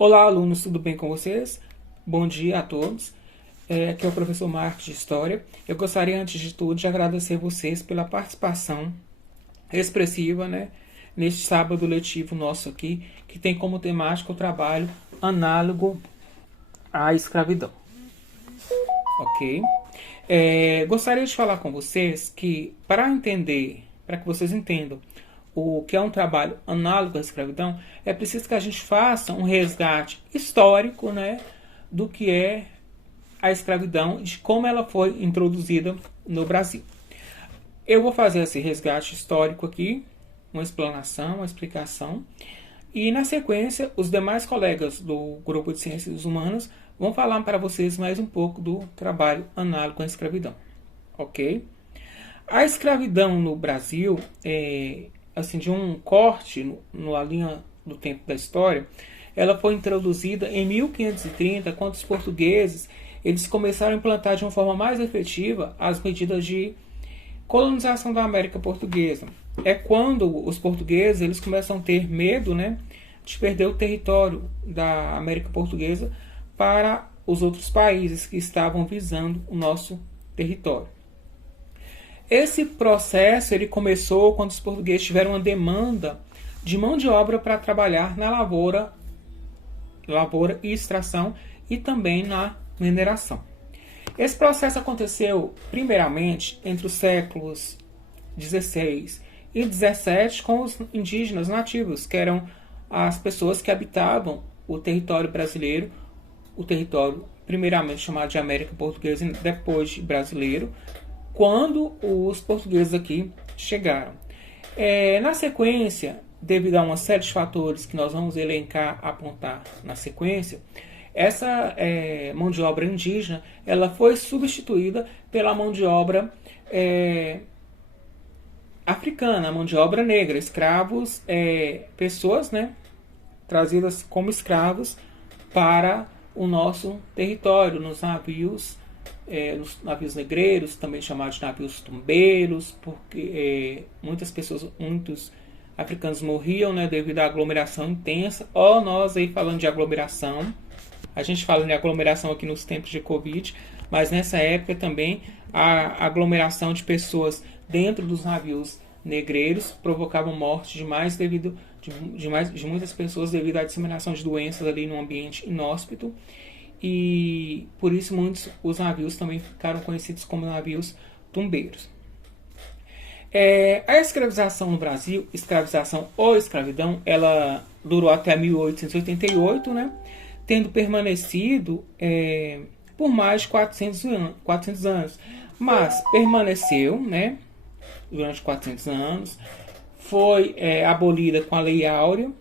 Olá, alunos, tudo bem com vocês? Bom dia a todos. Aqui é o professor Marcos de História. Eu gostaria, antes de tudo, de agradecer vocês pela participação expressiva, neste sábado letivo nosso aqui, que tem como temática o trabalho análogo à escravidão. Ok? Gostaria de falar com vocês que, para que vocês entendam o que é um trabalho análogo à escravidão, é preciso que a gente faça um resgate histórico, do que é a escravidão, de como ela foi introduzida no Brasil. Eu vou fazer esse resgate histórico aqui, uma explanação, uma explicação, e na sequência os demais colegas do grupo de Ciências Humanas vão falar para vocês mais um pouco do trabalho análogo à escravidão, ok? A escravidão no Brasil assim, de um corte na linha do tempo da história, ela foi introduzida em 1530, quando os portugueses eles começaram a implantar de uma forma mais efetiva as medidas de colonização da América Portuguesa. É quando os portugueses eles começam a ter medo, de perder o território da América Portuguesa para os outros países que estavam visando o nosso território. Esse processo ele começou quando os portugueses tiveram uma demanda de mão de obra para trabalhar na lavoura e extração e também na mineração. Esse processo aconteceu primeiramente entre os séculos 16 e 17 com os indígenas nativos, que eram as pessoas que habitavam o território brasileiro, o território primeiramente chamado de América Portuguesa e depois de brasileiro, quando os portugueses aqui chegaram. Na sequência, devido a uma série de fatores que nós vamos elencar, apontar na sequência, essa mão de obra indígena ela foi substituída pela mão de obra africana, mão de obra negra, escravos, pessoas trazidas como escravos para o nosso território, nos navios negreiros, também chamados de navios tumbeiros, porque muitos africanos morriam devido à aglomeração intensa. Nós aí falando de aglomeração, a gente fala de aglomeração aqui nos tempos de Covid, mas nessa época também a aglomeração de pessoas dentro dos navios negreiros provocavam morte de muitas pessoas devido à disseminação de doenças ali no ambiente inóspito. E por isso os navios também ficaram conhecidos como navios tumbeiros. A escravização no Brasil, escravização ou escravidão, ela durou até 1888, tendo permanecido por mais de 400 anos. Mas permaneceu durante 400 anos, foi abolida com a Lei Áurea,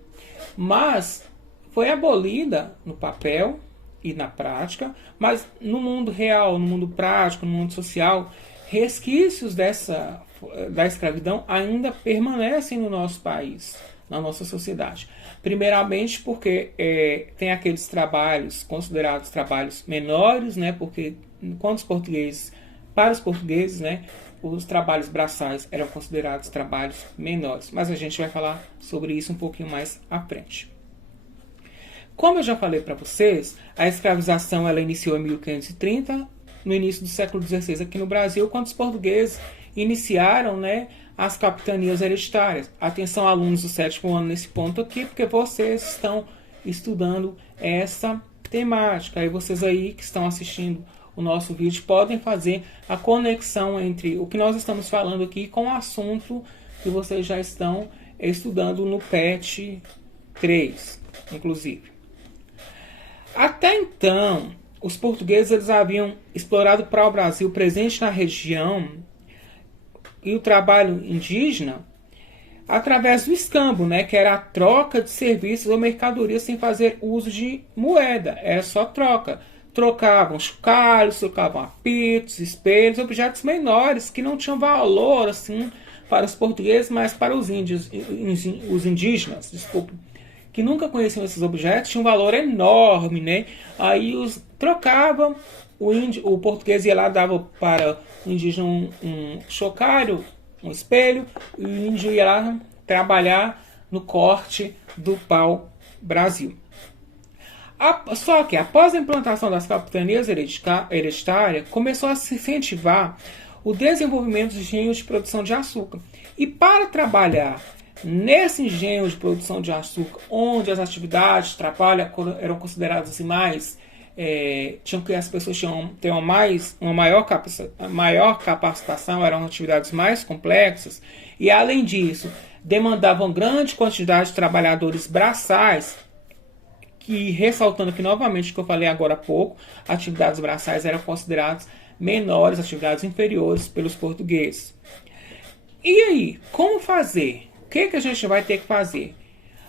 mas foi abolida no papel e na prática, mas no mundo real, no mundo prático, no mundo social, resquícios da escravidão ainda permanecem no nosso país, na nossa sociedade. Primeiramente porque tem aqueles trabalhos considerados trabalhos menores, porque para os portugueses, os trabalhos braçais eram considerados trabalhos menores. Mas a gente vai falar sobre isso um pouquinho mais à frente. Como eu já falei para vocês, a escravização ela iniciou em 1530, no início do século XVI aqui no Brasil, quando os portugueses iniciaram as capitanias hereditárias. Atenção, alunos do sétimo ano, nesse ponto aqui, porque vocês estão estudando essa temática. E vocês aí que estão assistindo o nosso vídeo podem fazer a conexão entre o que nós estamos falando aqui com o assunto que vocês já estão estudando no PET 3, inclusive. Até então, os portugueses eles haviam explorado para o Brasil presente na região e o trabalho indígena através do escambo, que era a troca de serviços ou mercadorias sem fazer uso de moeda. Era só troca. Trocavam chocalhos, trocavam apitos, espelhos, objetos menores que não tinham valor assim para os portugueses, mas para os indígenas, que nunca conheciam esses objetos, tinha um valor enorme, Aí os trocavam, o português ia lá, dava para o indígena um chocalho, um espelho, e o índio ia lá trabalhar no corte do pau-brasil. Só que após a implantação das capitanias hereditárias, começou a se incentivar o desenvolvimento de engenhos de produção de açúcar. E para trabalhar nesse engenho de produção de açúcar, onde as atividades de trabalho eram consideradas assim, mais tinham que as pessoas tinham ter uma maior capacitação, eram atividades mais complexas e além disso demandavam grande quantidade de trabalhadores braçais, que ressaltando aqui novamente o que eu falei agora há pouco, atividades braçais eram consideradas menores, atividades inferiores pelos portugueses. E aí, como fazer? O que a gente vai ter que fazer?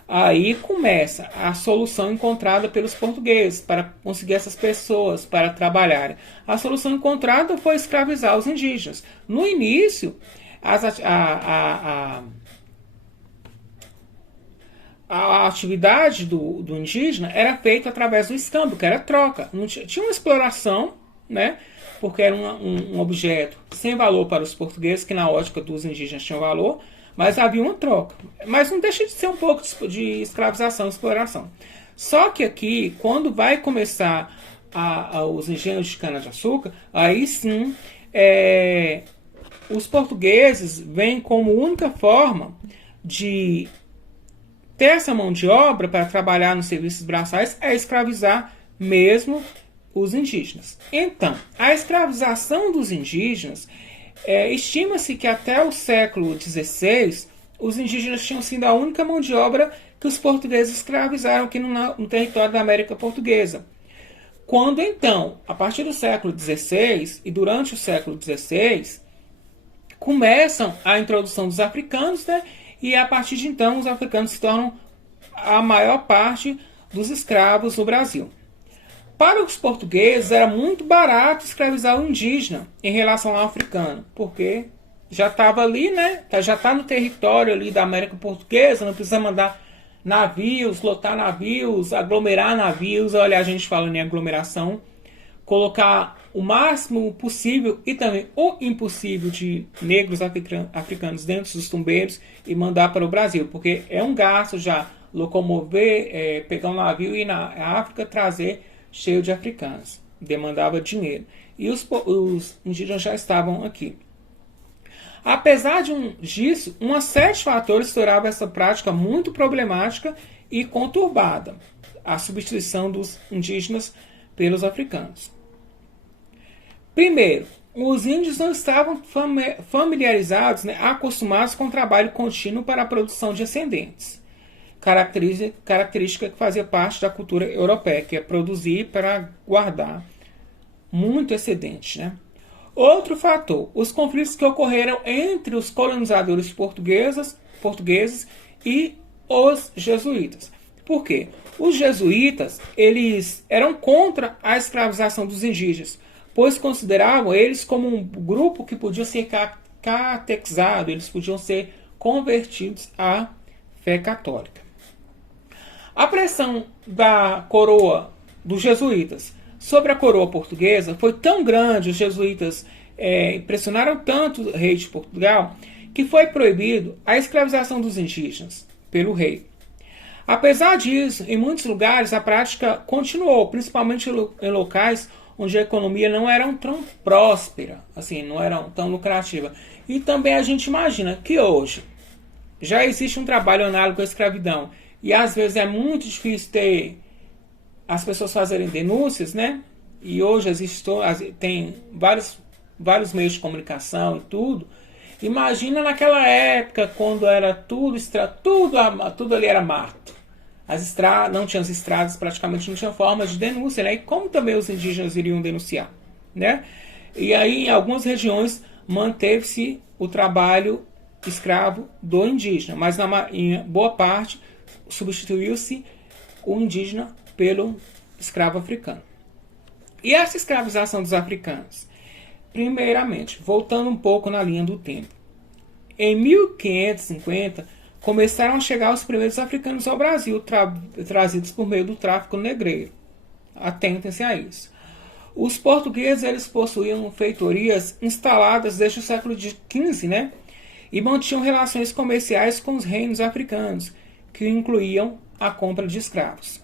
Aí começa a solução encontrada pelos portugueses para conseguir essas pessoas para trabalharem. A solução encontrada foi escravizar os indígenas. No início, a atividade do indígena era feita através do escambo, que era troca. Não tinha uma exploração, né? Porque era um objeto sem valor para os portugueses, que na ótica dos indígenas tinha valor, mas havia uma troca. Mas não deixa de ser um pouco de escravização e exploração. Só que aqui, quando vai começar os engenhos de cana-de-açúcar, aí sim, os portugueses veem como única forma de ter essa mão de obra para trabalhar nos serviços braçais é escravizar mesmo os indígenas. Então, a escravização dos indígenas, estima-se que até o século XVI, os indígenas tinham sido a única mão de obra que os portugueses escravizaram aqui no território da América Portuguesa. Quando então, a partir do século XVI e durante o século XVI, começam a introdução dos africanos, né? E a partir de então os africanos se tornam a maior parte dos escravos no Brasil. Para os portugueses era muito barato escravizar o indígena em relação ao africano, porque já estava ali, né? Já está no território ali da América Portuguesa, não precisa mandar navios, lotar navios, aglomerar navios. Olha, a gente falando em aglomeração, colocar o máximo possível e também o impossível de negros africanos dentro dos tumbeiros e mandar para o Brasil, porque é um gasto já locomover, pegar um navio e ir na África trazer cheio de africanos. Demandava dinheiro. E os indígenas já estavam aqui. Apesar disso, uma série de fatores tornava essa prática muito problemática e conturbada, a substituição dos indígenas pelos africanos. Primeiro, os índios não estavam familiarizados, né, acostumados com o trabalho contínuo para a produção de ascendentes, característica que fazia parte da cultura europeia, que é produzir para guardar muito excedente, né? Outro fator, os conflitos que ocorreram entre os colonizadores portugueses e os jesuítas. Por quê? Os jesuítas, eles eram contra a escravização dos indígenas, pois consideravam eles como um grupo que podia ser catequizado, eles podiam ser convertidos à fé católica. A pressão da coroa dos jesuítas sobre a coroa portuguesa foi tão grande, os jesuítas pressionaram tanto o rei de Portugal, que foi proibido a escravização dos indígenas pelo rei. Apesar disso, em muitos lugares a prática continuou, principalmente em locais onde a economia não era tão próspera, assim, não era tão lucrativa. E também a gente imagina que hoje já existe um trabalho análogo à escravidão, e às vezes é muito difícil ter as pessoas fazerem denúncias, né? E hoje tem vários meios de comunicação e tudo. Imagina naquela época, quando era tudo ali era mato. Não tinha as estradas, praticamente não tinha forma de denúncia, né? E como também os indígenas iriam denunciar, né? E aí, em algumas regiões, manteve-se o trabalho escravo do indígena, mas em boa parte substituiu-se o indígena pelo escravo africano. E essa escravização dos africanos? Primeiramente, voltando um pouco na linha do tempo. Em 1550, começaram a chegar os primeiros africanos ao Brasil, trazidos por meio do tráfico negreiro. Atentem-se a isso. Os portugueses, eles possuíam feitorias instaladas desde o século XV, né? E mantinham relações comerciais com os reinos africanos, que incluíam a compra de escravos.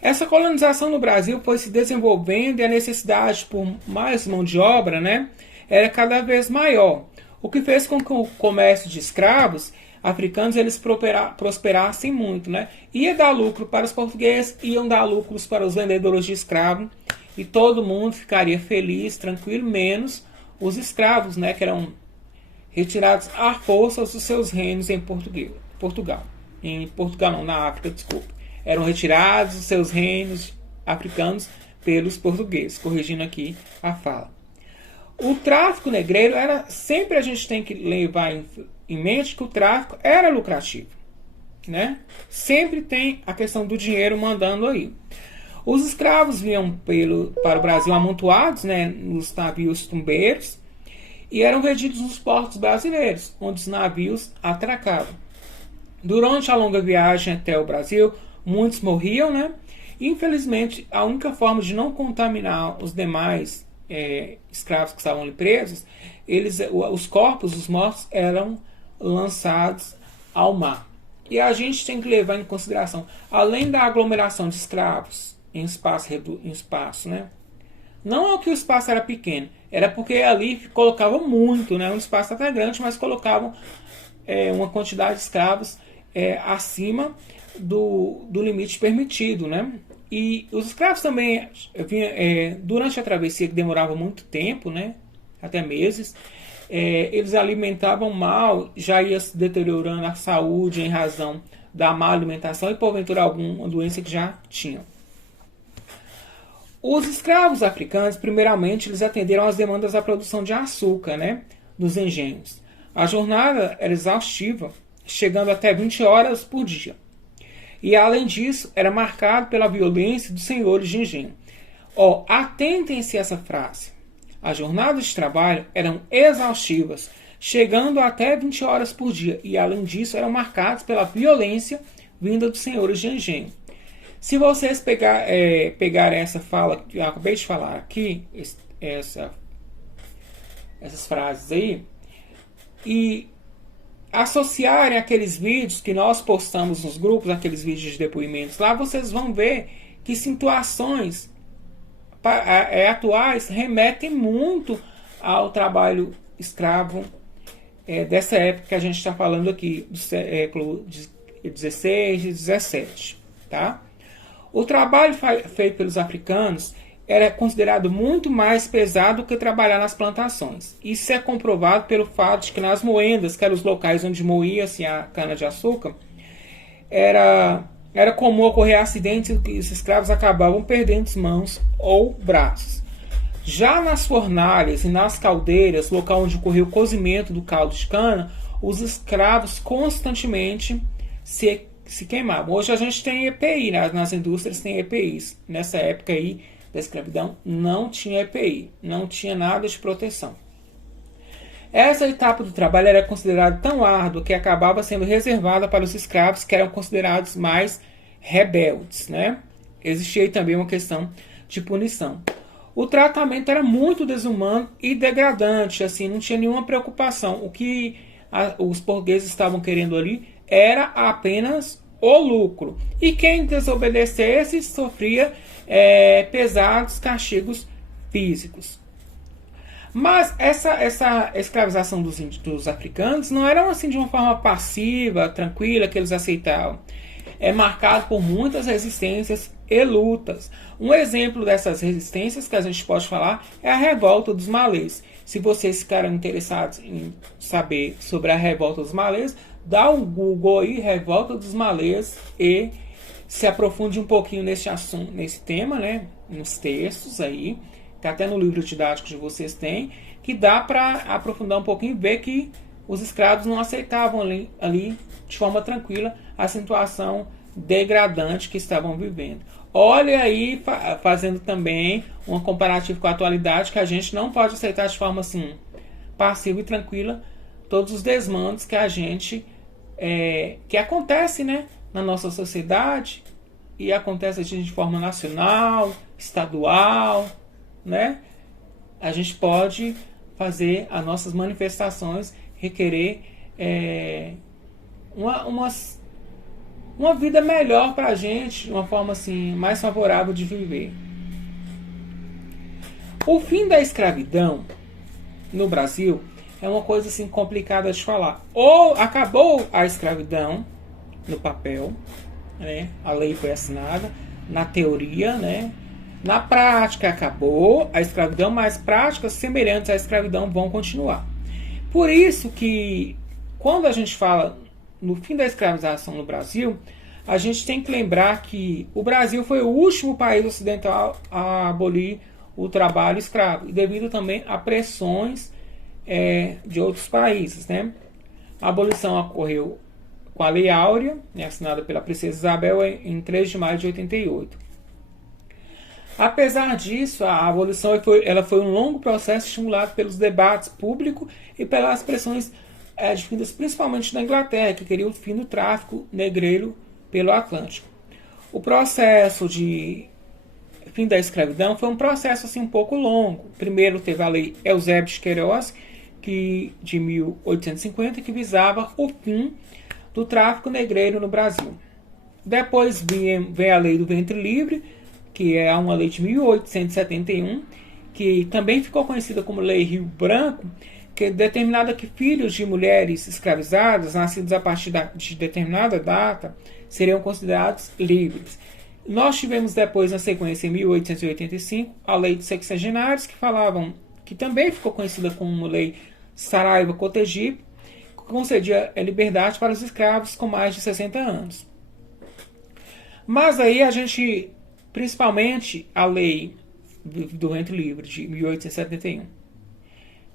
Essa colonização no Brasil foi se desenvolvendo e a necessidade por mais mão de obra, né, era cada vez maior, o que fez com que o comércio de escravos africanos eles prosperassem muito, né? Ia dar lucro para os portugueses, iam dar lucros para os vendedores de escravos e todo mundo ficaria feliz, tranquilo, menos os escravos, né, que eram retirados à força dos seus reinos em Portugal. Em Portugal não, na África, desculpe. Eram retirados os seus reinos africanos pelos portugueses, corrigindo aqui a fala. O tráfico negreiro era, sempre a gente tem que levar em mente que o tráfico era lucrativo, né? Sempre tem a questão do dinheiro mandando aí. Os escravos vinham para o Brasil amontoados, né, nos navios tumbeiros e eram vendidos nos portos brasileiros, onde os navios atracavam. Durante a longa viagem até o Brasil, muitos morriam, né? Infelizmente, a única forma de não contaminar os demais escravos que estavam ali presos, os corpos dos mortos eram lançados ao mar. E a gente tem que levar em consideração, além da aglomeração de escravos em espaço, né? Não é que o espaço era pequeno, era porque ali colocavam muito, né? Um espaço até grande, mas colocavam uma quantidade de escravos acima do limite permitido, né? E os escravos também, durante a travessia, que demorava muito tempo, né? Até meses, eles alimentavam mal, já ia se deteriorando a saúde em razão da má alimentação e porventura alguma doença que já tinham. Os escravos africanos, primeiramente, eles atenderam às demandas da produção de açúcar, né, dos engenhos. A jornada era exaustiva, chegando até 20 horas por dia. E, além disso, era marcado pela violência dos senhores de engenho. Atentem-se a essa frase. As jornadas de trabalho eram exaustivas, chegando até 20 horas por dia. E, além disso, eram marcadas pela violência vinda dos senhores de engenho. Se vocês pegarem essa fala que eu acabei de falar aqui, essas frases aí, e associarem aqueles vídeos que nós postamos nos grupos, aqueles vídeos de depoimentos lá, vocês vão ver que situações atuais remetem muito ao trabalho escravo dessa época que a gente está falando aqui, do século XVI e XVII. Tá? O trabalho feito pelos africanos era considerado muito mais pesado do que trabalhar nas plantações. Isso é comprovado pelo fato de que nas moendas, que eram os locais onde moía-se a cana-de-açúcar, era comum ocorrer acidentes em que os escravos acabavam perdendo as mãos ou braços. Já nas fornalhas e nas caldeiras, local onde ocorria o cozimento do caldo de cana, os escravos constantemente se queimavam. Hoje a gente tem EPI, nas indústrias tem EPIs. Nessa época aí da escravidão não tinha EPI, não tinha nada de proteção. Essa etapa do trabalho era considerada tão árdua que acabava sendo reservada para os escravos que eram considerados mais rebeldes, né? Existia aí também uma questão de punição. O tratamento era muito desumano e degradante, assim, não tinha nenhuma preocupação. O que os portugueses estavam querendo ali era apenas o lucro. E quem desobedecesse sofria pesados castigos físicos. Mas essa escravização dos africanos não era assim de uma forma passiva, tranquila, que eles aceitavam. É marcado por muitas resistências e lutas. Um exemplo dessas resistências que a gente pode falar é a revolta dos malês. Se vocês ficaram interessados em saber sobre a revolta dos malês, dá um Google aí, revolta dos malês, e se aprofunde um pouquinho nesse assunto, nesse tema, né? Nos textos aí, que até no livro didático de vocês tem, que dá para aprofundar um pouquinho e ver que os escravos não aceitavam ali de forma tranquila a situação degradante que estavam vivendo. Olha aí, fazendo também uma comparativa com a atualidade, que a gente não pode aceitar de forma assim passiva e tranquila todos os desmandos que a gente que acontece, né, na nossa sociedade, e acontece de forma nacional, estadual, né? A gente pode fazer as nossas manifestações, requerer uma vida melhor para a gente, uma forma assim mais favorável de viver. O fim da escravidão no Brasil é uma coisa assim complicada de falar. Ou acabou a escravidão no papel, né? A lei foi assinada, na teoria, né? Na prática acabou a escravidão, mas práticas semelhantes à escravidão vão continuar. Por isso que quando a gente fala no fim da escravização no Brasil, a gente tem que lembrar que o Brasil foi o último país ocidental a abolir o trabalho escravo, e devido também a pressões de outros países, né? A abolição ocorreu com a Lei Áurea, né, assinada pela Princesa Isabel em 3 de maio de 88. Apesar disso, a abolição ela foi um longo processo estimulado pelos debates públicos e pelas pressões advindas principalmente da Inglaterra, que queria o fim do tráfico negreiro pelo Atlântico. O processo de fim da escravidão foi um processo assim, um pouco longo. Primeiro teve a Lei Eusébio de Queiroz, de 1850, que visava o fim do tráfico negreiro no Brasil. Depois vem a Lei do Ventre Livre, que é uma lei de 1871, que também ficou conhecida como Lei Rio Branco, que determinava que filhos de mulheres escravizadas, nascidos a partir de determinada data, seriam considerados livres. Nós tivemos depois, na sequência, em 1885, a Lei dos Sexagenários, que também ficou conhecida como Lei Saraiva-Cotegipe, que concedia liberdade para os escravos com mais de 60 anos. Mas aí a gente, principalmente a Lei do Ventre Livre, de 1871,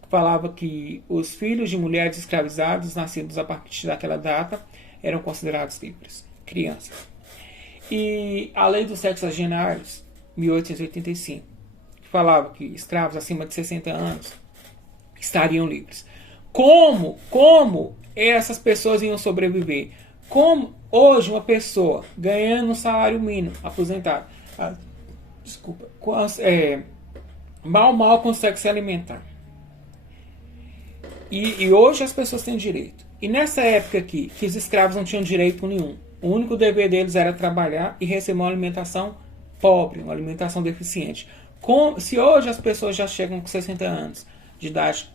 que falava que os filhos de mulheres escravizadas, nascidos a partir daquela data, eram considerados livres, crianças. E a Lei dos Sexagenários, 1885, que falava que escravos acima de 60 anos estariam livres. Como essas pessoas iam sobreviver? Como hoje uma pessoa ganhando um salário mínimo, aposentado, mal consegue se alimentar. E hoje as pessoas têm direito. E nessa época aqui, que os escravos não tinham direito nenhum, o único dever deles era trabalhar e receber uma alimentação pobre, uma alimentação deficiente. Se hoje as pessoas já chegam com 60 anos de idade,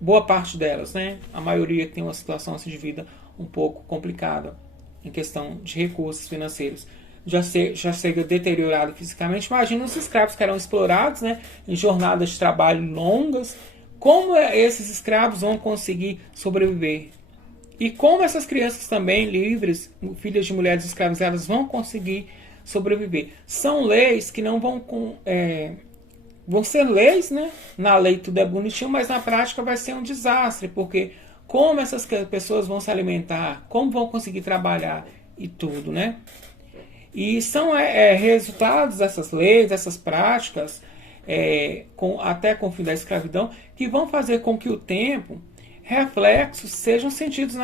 boa parte delas, né? A maioria tem uma situação assim, de vida um pouco complicada em questão de recursos financeiros, já chega deteriorado fisicamente. Imagina os escravos que eram explorados, né, em jornadas de trabalho longas. Como esses escravos vão conseguir sobreviver? E como essas crianças também livres, filhas de mulheres escravizadas, vão conseguir sobreviver? São leis que não vão ser leis, né? Na lei tudo é bonitinho, mas na prática vai ser um desastre, porque como essas pessoas vão se alimentar, como vão conseguir trabalhar e tudo, né? E são resultados dessas leis, dessas práticas, até com o fim da escravidão, que vão fazer com que o tempo, reflexos sejam sentidos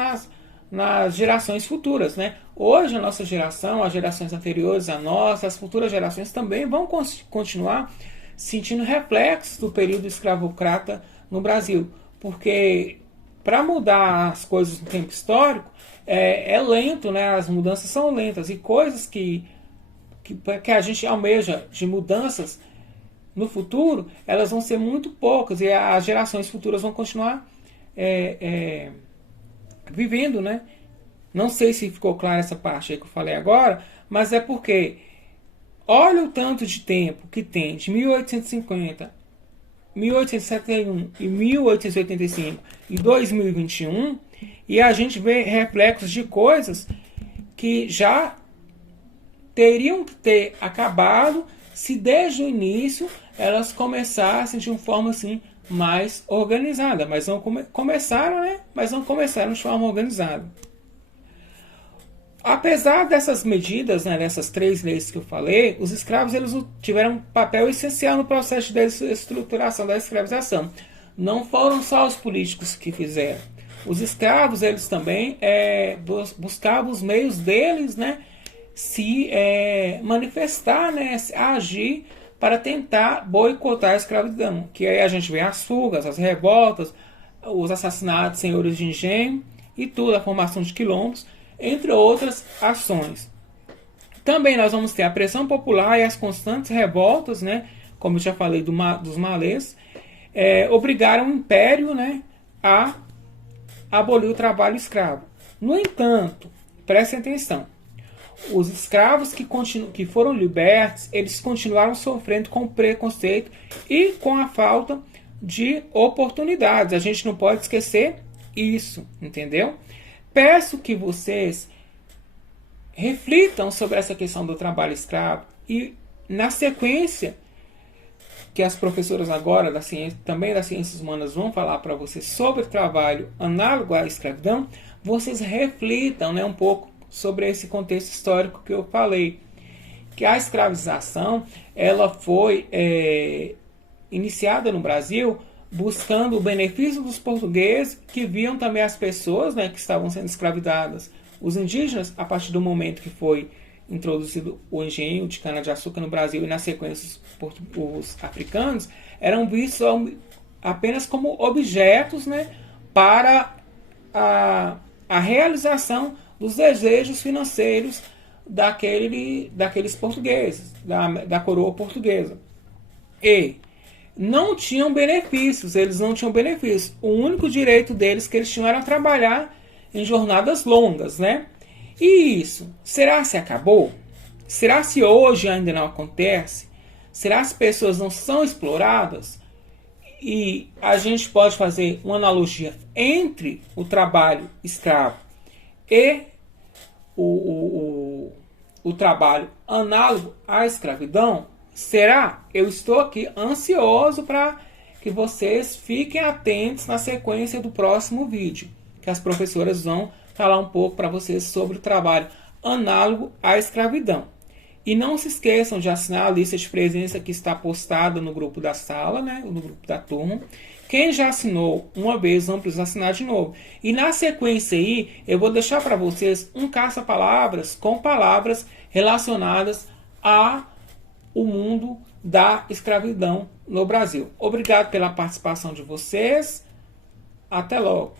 nas gerações futuras, né? Hoje a nossa geração, as gerações anteriores a nossa, as futuras gerações também vão continuar sentindo reflexos do período escravocrata no Brasil, porque para mudar as coisas no tempo histórico é lento, né? As mudanças são lentas e coisas que a gente almeja de mudanças no futuro, elas vão ser muito poucas e as gerações futuras vão continuar vivendo, né? Não sei se ficou clara essa parte aí que eu falei agora, mas é porque olha o tanto de tempo que tem de 1850, 1871 e 1885 e 2021, e a gente vê reflexos de coisas que já teriam que ter acabado se desde o início elas começassem de uma forma assim mais organizada, mas não começaram, né? Mas não começaram de forma organizada. Apesar dessas medidas, né, dessas 3 leis que eu falei, os escravos eles tiveram um papel essencial no processo de desestruturação da escravização. Não foram só os políticos que fizeram. Os escravos eles também buscavam os meios deles, né, se manifestar, né, agir para tentar boicotar a escravidão. Que aí a gente vê as fugas, as revoltas, os assassinatos de senhores de engenho e tudo, a formação de quilombos. entre outras ações. Também nós vamos ter a pressão popular e as constantes revoltas, né, como eu já falei dos malês, obrigaram o Império, né, a abolir o trabalho escravo. No entanto, prestem atenção, os escravos que foram libertos, eles continuaram sofrendo com preconceito e com a falta de oportunidades. A gente não pode esquecer isso, entendeu? Peço que vocês reflitam sobre essa questão do trabalho escravo e, na sequência, que as professoras agora da ciência, também das ciências humanas vão falar para vocês sobre trabalho análogo à escravidão, vocês reflitam, né, um pouco sobre esse contexto histórico que eu falei, que a escravização ela foi iniciada no Brasil buscando o benefício dos portugueses, que viam também as pessoas, né, que estavam sendo escravizadas, os indígenas, a partir do momento que foi introduzido o engenho de cana-de-açúcar no Brasil e na sequência os africanos, eram vistos apenas como objetos, né, para a realização dos desejos financeiros daqueles portugueses, da coroa portuguesa. E não tinham benefícios, eles não tinham benefícios. O único direito deles que eles tinham era trabalhar em jornadas longas, né? E isso, será se acabou? Será se hoje ainda não acontece? Será que as pessoas não são exploradas? E a gente pode fazer uma analogia entre o trabalho escravo e o trabalho análogo à escravidão? Será? Eu estou aqui ansioso para que vocês fiquem atentos na sequência do próximo vídeo, que as professoras vão falar um pouco para vocês sobre o trabalho análogo à escravidão. E não se esqueçam de assinar a lista de presença que está postada no grupo da sala, né, no grupo da turma. Quem já assinou uma vez não precisa assinar de novo. E na sequência aí, eu vou deixar para vocês um caça-palavras com palavras relacionadas ao mundo da escravidão no Brasil. Obrigado pela participação de vocês. Até logo.